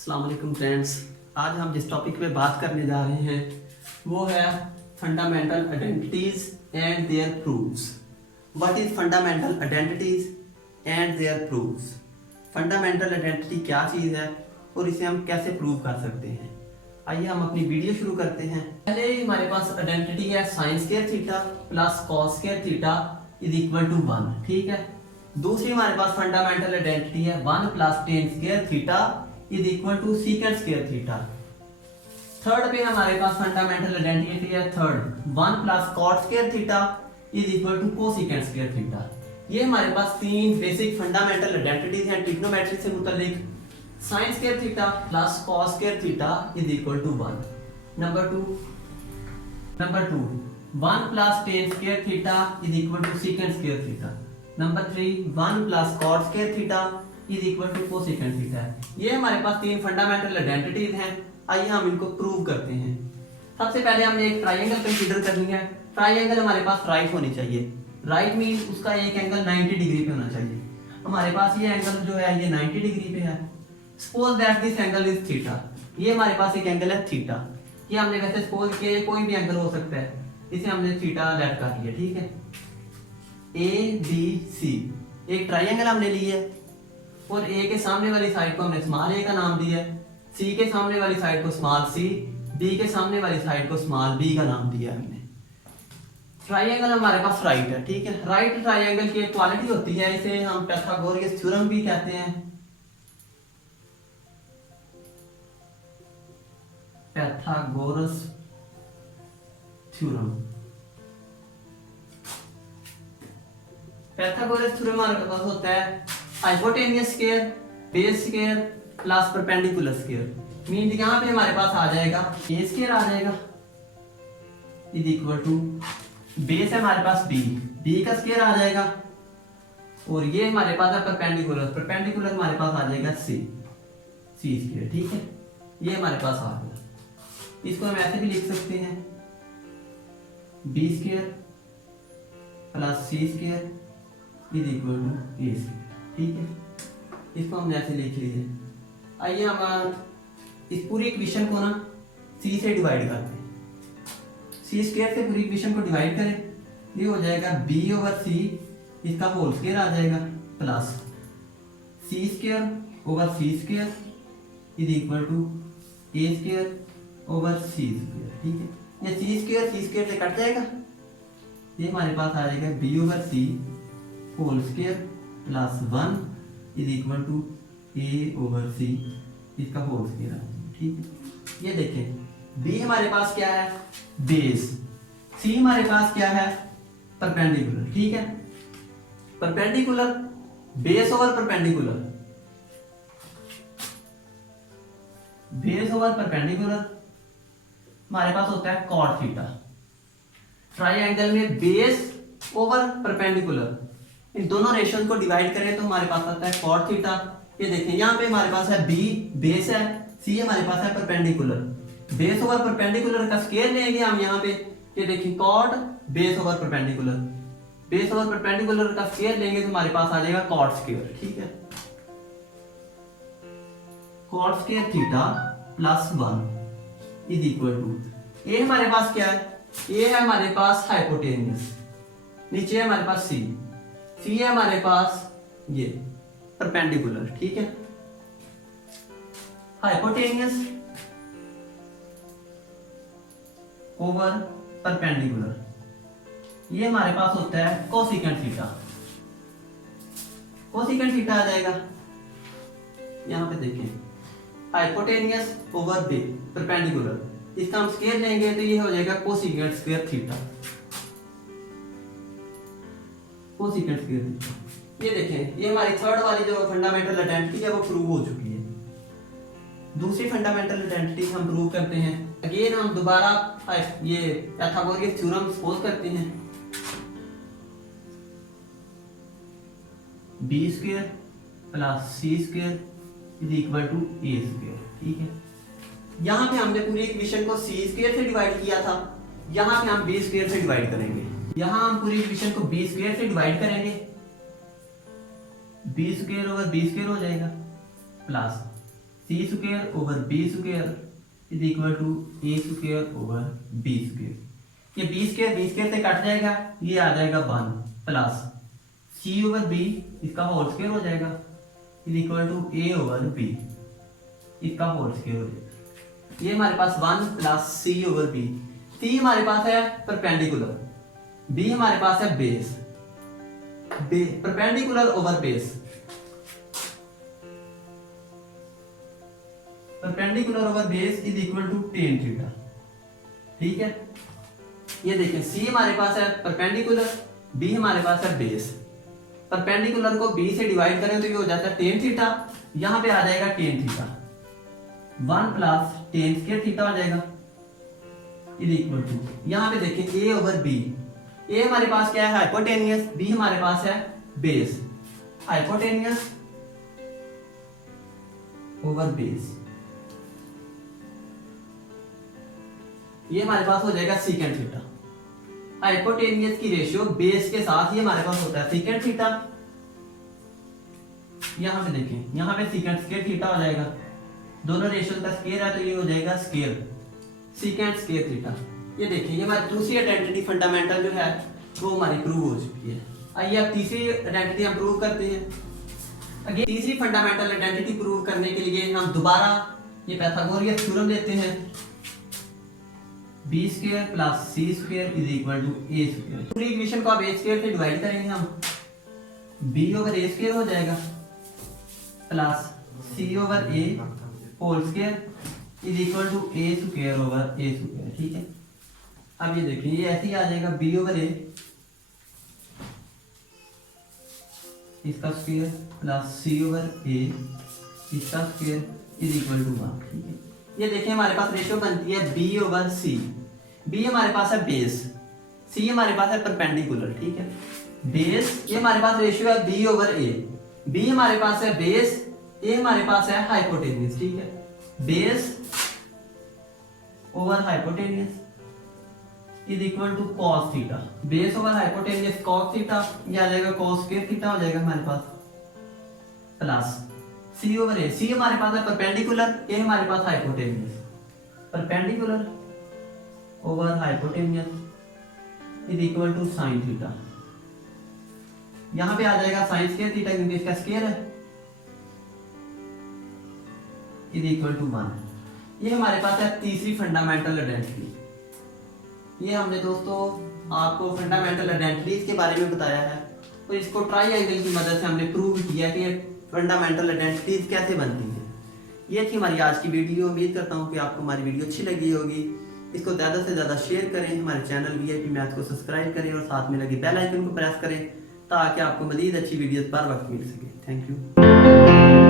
अस्सलाम वालेकुम फ्रेंड्स। आज हम जिस टॉपिक पे बात करने जा रहे हैं वो है fundamental identities and their proofs. What is fundamental identities and their proofs? Fundamental identity क्या चीज़ है और इसे हम कैसे प्रूव कर सकते हैं। आइए हम अपनी वीडियो शुरू करते हैं। पहले हमारे पास आइडेंटिटी है sine square theta plus cos square theta is equal to 1। ठीक है। दूसरी हमारे पास फंडामेंटल आइडेंटिटी है 1 plus tan square theta is equal to secant square theta. Third पे हमारे पास फंडामेंटल आइडेंटिटी है third 1 plus cot square theta is equal to cosecant square theta. ये हमारे पास तीन बेसिक फंडामेंटल आइडेंटिटीज हैं ट्रिग्नोमेट्री से मुतालिक। Sine square theta plus cos square theta is equal to 1। Number two 1 plus tan square theta is equal to secant square theta. Number 3 1 plus cot square theta is equal to cosecant theta. ये हमारे पास तीन fundamental identities हैं। आइए हम इनको prove करते हैं। सबसे पहले हमने एक ट्राइंगल कंसीडर करनी है। ट्राइंगल हमारे पास राइट होनी चाहिए। राइट मीन उसका एक एंगल 90 डिग्री पे होना चाहिए। हमारे पास ये एंगल जो है ये 90 डिग्री पे है। Suppose that this angle is theta. ये हमारे पास एक एंगल है थीटा। ये हमने वैसे सपोज किया ये कोई भी एंगल हो सकता है, इसे हमने थीटा लेट कर लिया। ठीक है। ए बी सी एक ट्राइंगल हमने ली है और ए के सामने वाली साइड को हमने स्मॉल ए का नाम दिया है, सी के सामने वाली साइड को स्मॉल सी, डी के सामने वाली साइड को स्मॉल बी का नाम दिया हमने। ट्राइंगल हमारे पास राइट है। ठीक है। राइट ट्राइंगल की एक क्वालिटी होती है, इसे हम पाइथागोरस थ्योरम भी कहते हैं। Pythagoras theorem. पाइथागोरस थ्योरम हमारे पास होता है hypotenuse square base square plus perpendicular square. Mean यहाँ पे हमारे पास आ जाएगा ए स्क्वायर आ जाएगा इज इक्वल टू बेस है हमारे पास बी का स्क्वायर आ जाएगा और ये हमारे पास है परपेंडिकुलर हमारे पास आ जाएगा सी स्क्वायर। ठीक है। ये हमारे पास आ गया। इसको हम ऐसे भी लिख सकते हैं B square plus C square is equal to A square. ठीक है। इसको हमने ऐसे लिख लिया। आइए हम इस पूरी इक्वेशन को ना सी से डिवाइड करते हैं। सी स्क्वायर से पूरी इक्वेशन को डिवाइड करें, ये हो जाएगा बी ओवर सी, इसका होल स्क्वायर आ जाएगा plus C square over C square is equal to A square over C square. ठीक है। ये सी स्क्वायर से कट जाएगा, ये हमारे पास आ जाएगा B over C whole square plus 1 is equal to A over C, इसका होल स्क्वायर आ जाएगा। ठीक है। ये देखें बी हमारे पास क्या है बेस, सी हमारे पास क्या है परपेंडिकुलर। ठीक है। Perpendicular base over perpendicular, base over perpendicular हमारे पास होता है कॉट थीटा। ट्राइंगल में बेस ओवर परपेंडिकुलर इन दोनों रेशियोज को डिवाइड करें तो हमारे पास आता है कॉट थीटा। ये देखें यहाँ पे हमारे पास है बी बेस है, सी हमारे पास है परपेंडिकुलर। बेस ओवर परपेंडिकुलर का स्क्वायर लेंगे हम यहाँ पे, ये देखिए cot base over perpendicular, base over perpendicular का स्क्वायर लेंगे तो हमारे पास आ जाएगा कॉट स्क्वायर। ठीक है। Cot square theta plus 1 is equal to uh हमारे पास क्या है, ए है हमारे पास हाइपोटेन्यूस, नीचे है हमारे पास सी है हमारे पास ये परपेंडिकुलर। ठीक है। हाइपोटेन्यूस ओवर परपेंडिकुलर, ये हमारे पास होता है कोसेकेंड थीटा। कोसेकेंड थीटा आ जाएगा, यहां पे देखें हाइपोटेन्यूस ओवर बे परपेंडिकुलर, इसका हम स्क्वायर लेंगे तो ये हो जाएगा cosecant square theta. Cosecant square theta. ये देखें ये हमारी थर्ड वाली जो फंडामेंटल आइडेंटिटी है वो प्रूव हो चुकी है। दूसरी फंडामेंटल आइडेंटिटी हम प्रूव करते हैं। अगेन हम दोबारा ये पाइथागोरस थ्योरम सपोज करते हैं B square plus C square is equal to A square. ठीक है। यहाँ पे हमने पूरी इक्वेशन को सी स्क्वायर से डिवाइड किया था, यहाँ पे हम बी स्क्वायर से डिवाइड करेंगे। यहाँ हम पूरी इक्वेशन को बी स्क्वायर से डिवाइड करेंगे, B square over B square हो जाएगा plus C square over B square is equal to A square over B square. ये बी स्क्वायर से कट जाएगा, ये आ जाएगा 1 प्लस सी ओवर बी इसका होल स्क्वायर हो जाएगा is equal to A over B इसका होल स्क्वायर हो जाएगा। ये हमारे पास 1 plus C over B. C हमारे पास है परपेंडिकुलर, बी हमारे पास है base, perpendicular over base, perpendicular over base is equal to tan theta. ठीक है, ये देखें सी हमारे पास है परपेंडिकुलर, बी हमारे पास है बेस। परपेंडिकुलर को बी से डिवाइड करें तो ये हो जाता है टेन थीटा, यहां पे आ जाएगा tan theta, 1 plus tan square theta हो जाएगा इज इक्वल टू, यहां पे देखें ए ओवर बी। ए हमारे पास क्या है हाइपोटेनियस, बी हमारे पास है बेस, हाइपोटेनियस ओवर बेस, ये हमारे पास हो जाएगा सीकेंट थीटा। हाइपोटेनियस की रेशियो बेस के साथ ये हमारे पास होता है सीकेंट थीटा। यहां पे देखें, यहां पे सीकेंट स्क्वायर थीटा हो जाएगा, दोनों रेशियो का स्क्वायर है तो ये हो जाएगा स्क्वायर सीकेंट स्क्वायर थीटा। ये देखिए ये हमारी दूसरी आइडेंटिटी फंडामेंटल जो है वो हमारी प्रूव हो चुकी है। आइए अब तीसरी आइडेंटिटी हम प्रूव करते हैं। अगेन तीसरी फंडामेंटल आइडेंटिटी प्रूव करने के लिए हम दोबारा ये पाइथागोरस थ्योरम लेते हैं, B square plus C square is equal to A square. पूरी इक्वेशन को आप ए स्क्वायर से डिवाइड करेंगे हम, बी ओवर ए स्क्वायर हो जाएगा plus C over A whole square is equal to A square over A square. ठीक है, अब ये देखिए ये ऐसे ही आ जाएगा बी ओवर ए इसका स्क्वायर प्लस सी ओवर ए इसका स्क्वायर इज इक्वल टू 1। ठीक है, ये देखिए हमारे पास रेशियो बनती है बी ओवर सी। बी हमारे पास है बेस, सी हमारे पास है परपेंडिकुलर। ठीक है, बेस ये हमारे पास रेशियो है बी ओवर ए, बी हमारे पास है बेस, ए हमारे पास है हाइपोटेनियस। ठीक है, base over hypotenuse is equal to cos theta, base over hypotenuse cos theta, ये आ जाएगा cos स्क्वायर थीटा हो जाएगा हमारे पास प्लस सी ओवर ए। सी हमारे पास है परपेंडिकुलर, ए हमारे पास hypotenuse, perpendicular over hypotenuse is equal to sin theta. यहां पे आ जाएगा sin स्क्वायर थीटा क्योंकि इसका स्क्वायर है इज इक्वल टू 1। ये हमारे पास है तीसरी फंडामेंटल आइडेंटिटी। ये हमने दोस्तों आपको फंडामेंटल आइडेंटिटीज के बारे में बताया है और इसको ट्राइएंगल की मदद से हमने प्रूव किया कि फंडामेंटल आइडेंटिटीज कैसे बनती हैं। ये थी हमारी आज की वीडियो। उम्मीद करता हूँ कि आपको हमारी वीडियो अच्छी लगी होगी। इसको ज़्यादा से ज़्यादा शेयर करें, हमारे चैनल VIP मैथ्स को सब्सक्राइब करें और साथ में लगे बेल आइकन को प्रेस करें ताकि आपको मज़ीद अच्छी वीडियोस पर वक्त मिल सके। Thank you.